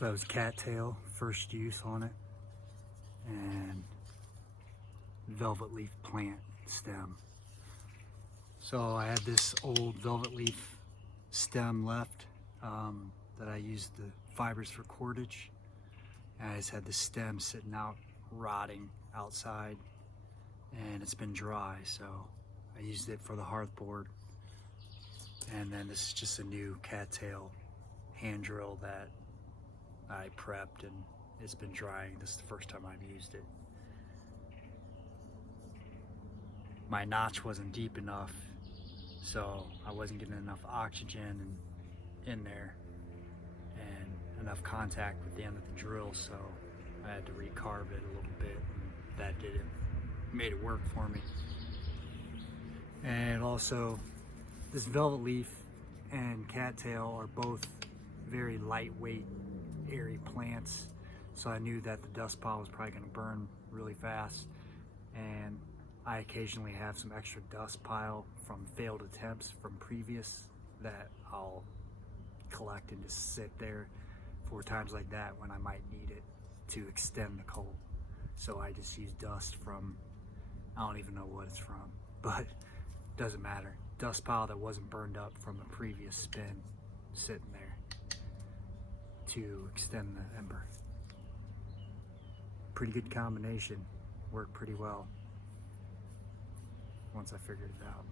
So that was cattail, first use on it, and velvet leaf plant stem. So I had this old velvet leaf stem left that I used the fibers for cordage. And I just had the stem sitting out, rotting outside, and it's been dry, so I used it for the hearthboard. And then this is just a new cattail hand drill that I prepped, and it's been drying. This is the first time I've used it. My notch wasn't deep enough, so I wasn't getting enough oxygen in there and enough contact with the end of the drill, so I had to recarve it a little bit, and that did it. Made it work for me. And also, this velvet leaf and cattail are both very lightweight, airy plants, so I knew that the dust pile was probably going to burn really fast. And I occasionally have some extra dust pile from failed attempts from previous that I'll collect and just sit there for times like that when I might need it to extend the coal. So I just use dust from, I don't even know what it's from, but it doesn't matter. Dust pile that wasn't burned up from a previous spin sitting there to extend the ember. Pretty good combination, worked pretty well once I figured it out.